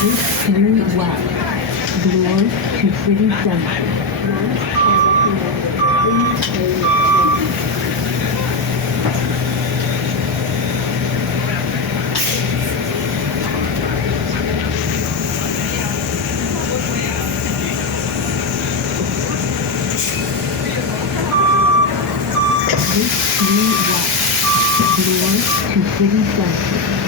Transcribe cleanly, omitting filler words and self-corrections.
Route 3 West. Doors to City Center. Once are recommended. Please stay with children. Route 3 West. Doors to City Center.